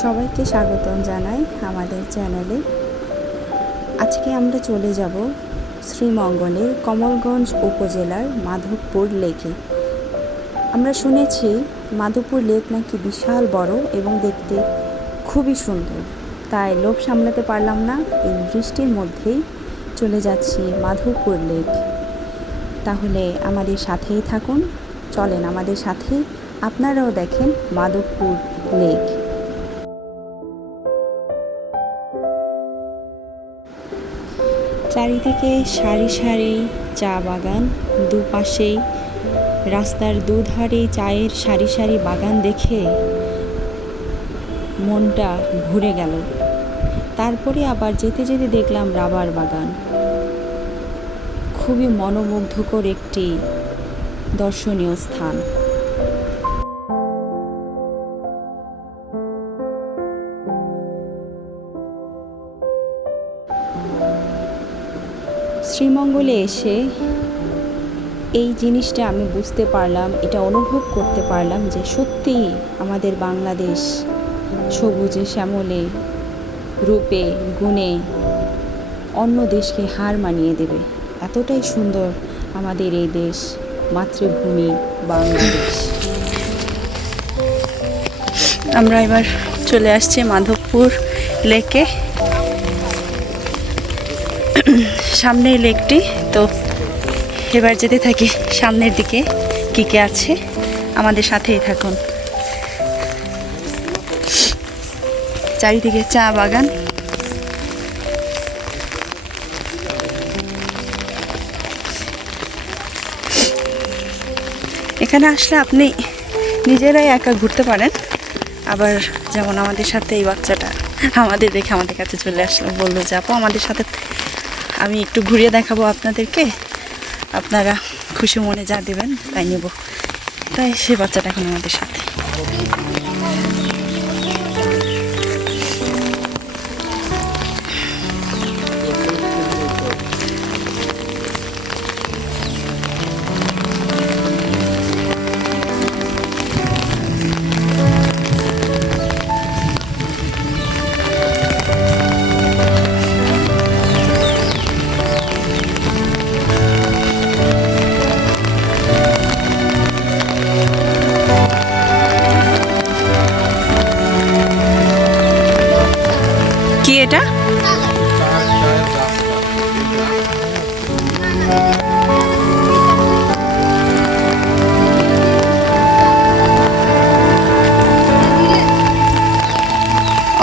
সবাইকে স্বাগতম জানাই আমাদের চ্যানেলে। আজকে আমরা চলে যাব শ্রীমঙ্গলের কমলগঞ্জ উপজেলার মাধবপুর লেকে। আমরা শুনেছি মাধবপুর লেক নাকি বিশাল বড় এবং দেখতে খুবই সুন্দর, তাই লোভ সামলাতে পারলাম না, এই বৃষ্টির মধ্যেই চলে যাচ্ছি মাধবপুর লেক। তাহলে আমাদের সাথেই থাকুন, চলেন আমাদের সাথে আপনারাও দেখেন মাধবপুর লেক। চারিদিকে সারি সারি চা বাগান, দুপাশেই রাস্তার দুধারে চায়ের সারি সারি বাগান দেখে মনটা ভরে গেল। তারপরে আবার যেতে যেতে দেখলাম রাবার বাগান। খুবই মনোমুগ্ধকর একটি দর্শনীয় স্থান। শ্রীমঙ্গলে এসে এই জিনিসটা আমি বুঝতে পারলাম, এটা অনুভব করতে পারলাম যে সত্যিই আমাদের বাংলাদেশ সবুজে শ্যামলে রূপে গুণে অন্য দেশকে হার মানিয়ে দেবে। এতটাই সুন্দর আমাদের এই দেশ, মাতৃভূমি বাংলাদেশ। আমরা এবার চলে আসছি মাধবপুর লেকে। সামনের লেকটি, তো এবার যেতে থাকি সামনের দিকে কী কী আছে, আমাদের সাথেই থাকুন। চারিদিকে চা বাগান, এখানে আসলে আপনি নিজেরাই একা ঘুরতে পারেন। আবার যেমন আমাদের সাথে এই বাচ্চাটা আমাদের দেখে আমাদের কাছে চলে আসলো, বললো যে আপু আমাদের সাথে আমি একটু ঘুরিয়ে দেখাবো আপনাদেরকে, আপনারা খুশি মনে যা দেবেন তাই নেব। তাই সে বাচ্চাটা এখন আমাদের সাথে। কি এটা?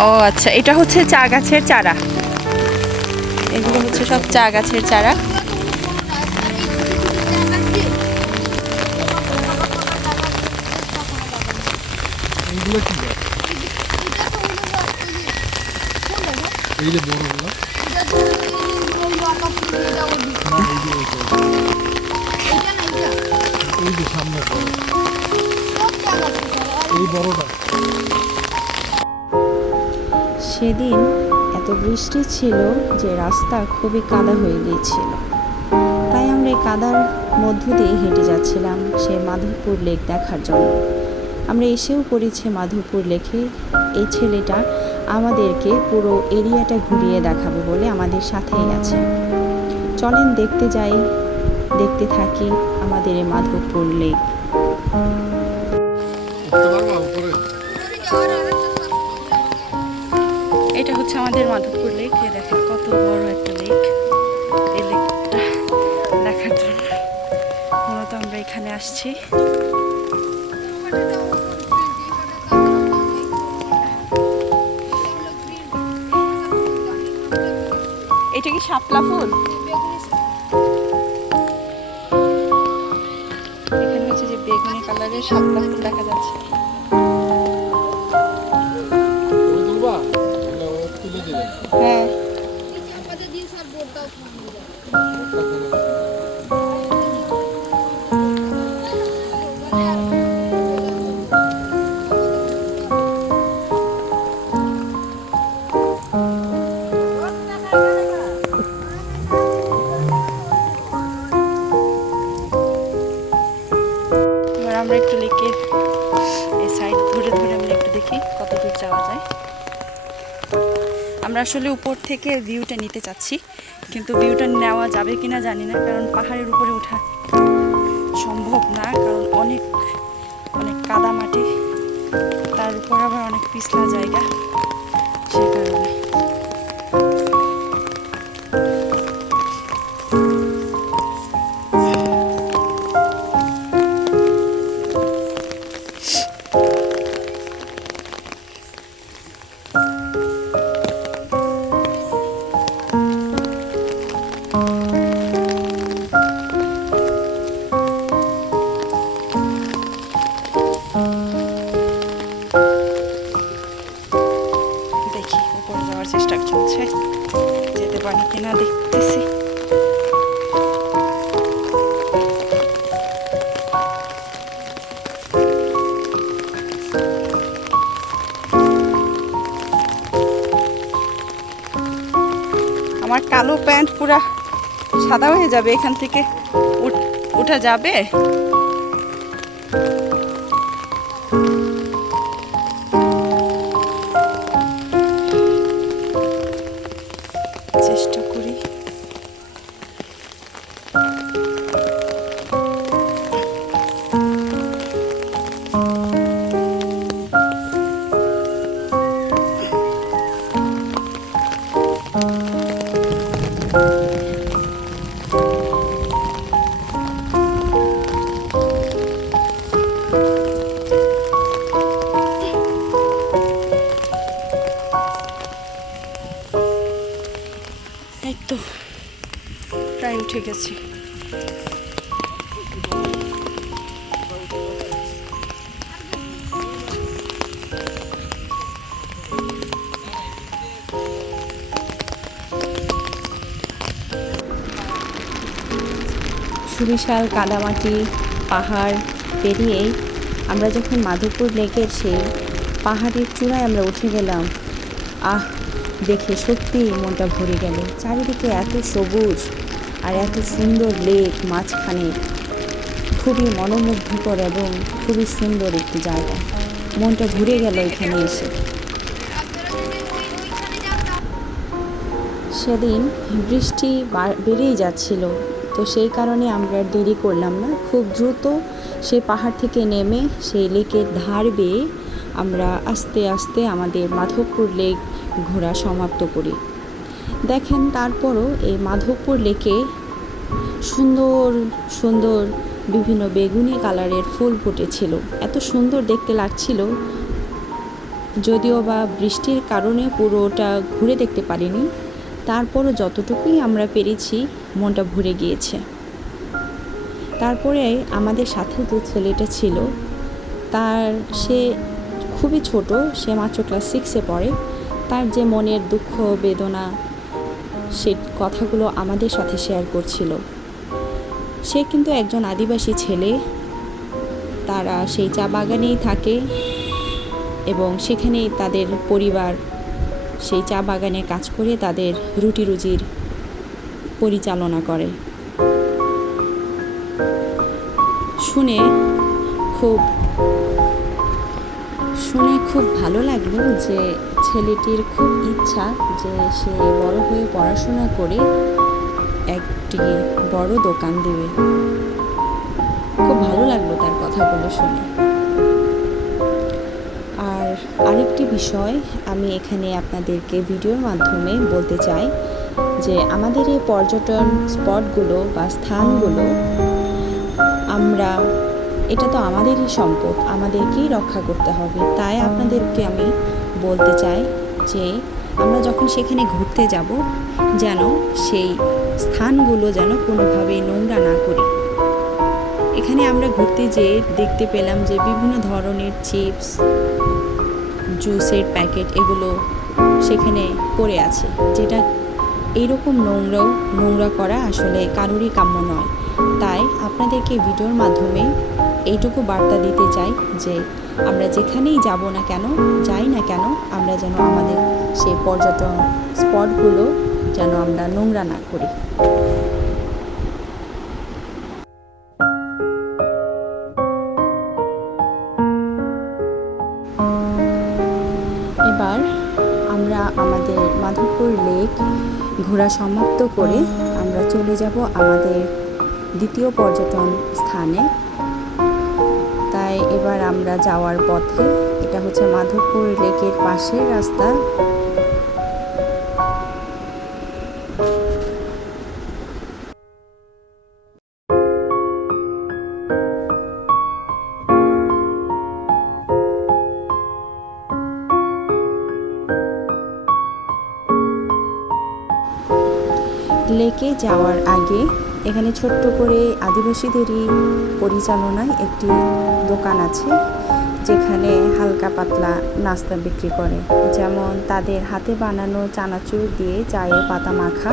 ও আচ্ছা, এটা হচ্ছে চা গাছের চারা। এগুলো হচ্ছে সব চা গাছের চারা। এই যে বড়গুলো, এই যে সামনে এই বড়টা। সেদিন এত বৃষ্টি ছিল যে রাস্তা খুবই কাদা হয়ে গিয়েছিল, তাই আমরা এই কাদার মধ্য দিয়ে হেঁটে যাচ্ছিলাম সে মাধবপুর লেক দেখার জন্য। আমরা এসেও পড়েছি মাধবপুর লেকে। এই ছেলেটা আমাদেরকে পুরো এরিয়াটা ঘুরিয়ে দেখাবে বলে আমাদের সাথেই আছে। চলেন দেখতে যাই, দেখতে থাকি আমাদের এই মাধবপুর লেক। এটা হচ্ছে আমাদের মাধবপুর লেক। দেখেন কত বড় একটা লেক। এই লেকটা দেখার জন্য মূলত আমরা এখানে আসছি। এটা কি শাপলা ফুল? এখানে হচ্ছে যে বেগুনি কালারের শাপলা ফুল দেখা যাচ্ছে। হ্যাঁ, আমরা একটু লেকের দেখি কত দূর যাওয়া যায়। আমরা আসলে উপর থেকে ভিউটা নিতে চাচ্ছি, কিন্তু ভিউটা নেওয়া যাবে কিনা জানি না, কারণ পাহাড়ের উপরে ওঠা সম্ভব না, কারণ অনেক অনেক কাদা মাটি, তার উপর আবার অনেক পিছলা জায়গা, সেই কারণে। দেখি উপরে যাওয়ার চেষ্টা চলছে, যেতে পারি কিনা দেখতেছি। আমার কালো প্যান্ট পুরা সাদা হয়ে যাবে, এখান থেকে ওঠা যাবে? চেষ্টা করি। এই তো প্রায় উঠে গেছি। সুবিশাল কাদামাটি পাহাড় পেরিয়েই আমরা যখন মাধবপুর লেকের সেই পাহাড়ের চূড়ায় আমরা উঠে গেলাম, দেখে সত্যি মনটা ভরে গেল। চারিদিকে এত সবুজ আর এত সুন্দর লেক মাঝখানে, খুবই মনোমুগ্ধকর এবং খুবই সুন্দর একটি জায়গা। মনটা ঘুরে গেল এখানে এসে। সেদিন বৃষ্টি বেড়েই যাচ্ছিল, তো সেই কারণে আমরা দেরি করলাম না, খুব দ্রুত সে পাহাড় থেকে নেমে সেই লেকের ধার বেয়ে আমরা আস্তে আস্তে আমাদের মাধবপুর লেক ঘোরা সমাপ্ত করি। দেখেন তারপরও এই মাধবপুর লেকে সুন্দর সুন্দর বিভিন্ন বেগুনি কালারের ফুল ফুটেছিল, এত সুন্দর দেখতে লাগছিল। যদিও বা বৃষ্টির কারণে পুরোটা ঘুরে দেখতে পারিনি, তারপরও যতটুকুই আমরা পেরেছি মনটা ভরে গিয়েছে। তারপরে আমাদের সাথে যে ছেলেটা ছিল, সে খুবই ছোট, সে মাত্র ক্লাস 6-এ পড়ে। তার যে মনের দুঃখ বেদনা, সে কথাগুলো আমাদের সাথে শেয়ার করছিল। সে কিন্তু একজন আদিবাসী ছেলে, তারা সেই চা বাগানেই থাকে এবং সেখানেই তাদের পরিবার সেই চা বাগানে কাজ করে তাদের রুটি রুজির পরিচালনা করে। শুনে খুব ভালো লাগলো যে ছেলেটির খুব ইচ্ছা যে সে বড় হয়ে পড়াশোনা করে একটি বড় দোকান দেবে। খুব ভালো লাগলো তার কথাগুলো শুনে। আর আরেকটি বিষয় আমি এখানে আপনাদেরকে ভিডিওর মাধ্যমে বলতে চাই যে আমাদের এই পর্যটন স্পটগুলো বা স্থানগুলো এটা তো আমাদেরই সম্পদ, আমাদেরকেই রক্ষা করতে হবে। তাই আপনাদেরকে আমি বলতে চাই যে আমরা যখন সেখানে ঘুরতে যাব, যেন সেই স্থানগুলো যেন কোনোভাবেই নোংরা না করি। এখানে আমরা ঘুরতে যেয়ে দেখতে পেলাম যে বিভিন্ন ধরনের চিপস, জুসের প্যাকেট এগুলো সেখানে পড়ে আছে, যেটা এইরকম নোংরা করা আসলে কারোরই কাম্য নয়। তাই আপনাদেরকে ভিডিওর মাধ্যমে এইটুকু বার্তা দিতে চাই যে আমরা যেখানেই যাই না কেন আমরা যেন আমাদের সেই পর্যটন স্পটগুলো যেন আমরা নোংরা না করি। এবার আমরা আমাদের মাধবপুর লেক ঘোরা সমাপ্ত করে আমরা চলে যাব আমাদের দ্বিতীয় পর্যটন স্থানে। তাই এবার আমরা যাওয়ার পথে, এটা হচ্ছে মাধবপুর লেকের পাশের রাস্তা। লেকে যাওয়ার আগে এখানে ছোট্ট করে আদিবাসীদেরই পরিচালনায় একটি দোকান আছে, যেখানে হালকা পাতলা নাস্তা বিক্রি করে, যেমন তাদের হাতে বানানো চানাচুর দিয়ে চায়ের পাতা মাখা,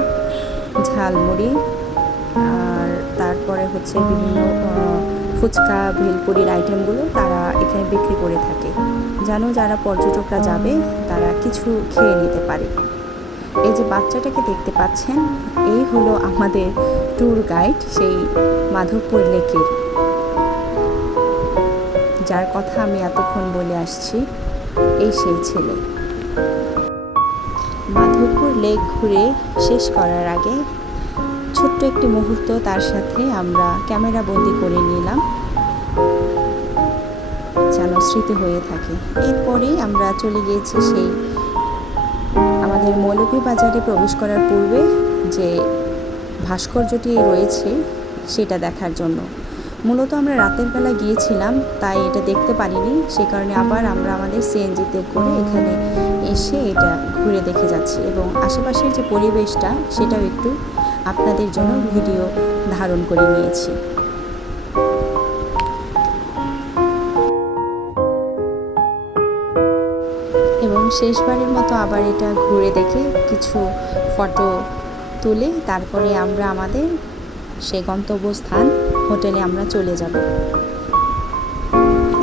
ঝালমুড়ি, আর তারপরে হচ্ছে বিভিন্ন ফুচকা ভেলপুরির আইটেমগুলো তারা এখানে বিক্রি করে থাকে, যেন যারা পর্যটকরা যাবে তারা কিছু খেয়ে নিতে পারে। এই যে বাচ্চাটাকে দেখতে পাচ্ছেন, এই হলো আমাদের ট্যুর গাইড সেই মাধবপুর লেকের, যার কথা আমি এতক্ষণ বলে আসছি, এই সেই ছেলে। মাধবপুর লেক ঘুরে শেষ করার আগে ছোট্ট একটি মুহূর্ত তার সাথে আমরা ক্যামেরা বন্দি করে নিলাম, যেন স্মৃতি হয়ে থাকে। এরপরে আমরা চলে গিয়েছি সেই আমাদের মৌলভীবাজারে প্রবেশ করার পূর্বে যে ভাস্কর্যটি রয়েছে সেটা দেখার জন্য। মূলত আমরা রাতের বেলা গিয়েছিলাম, তাই এটা দেখতে পারিনি, সে কারণে আবার আমরা আমাদের সিএনজিতে করে এখানে এসে এটা ঘুরে দেখে যাচ্ছি, এবং আশেপাশের যে পরিবেশটা সেটাও একটু আপনাদের জন্য ভিডিও ধারণ করে নিয়েছি। এবং শেষবারের মতো আবার এটা ঘুরে দেখে কিছু ফটো তুলে তারপরে আমরা আমাদের সেই গন্তব্যস্থান হোটেলে আমরা চলে যাব।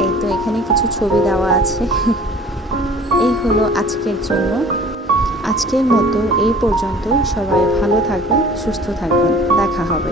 এই তো এখানে কিছু ছবি দেওয়া আছে। এই হলো আজকের জন্য, আজকের মতো এই পর্যন্ত। সবাই ভালো থাকবেন, সুস্থ থাকবেন, দেখা হবে।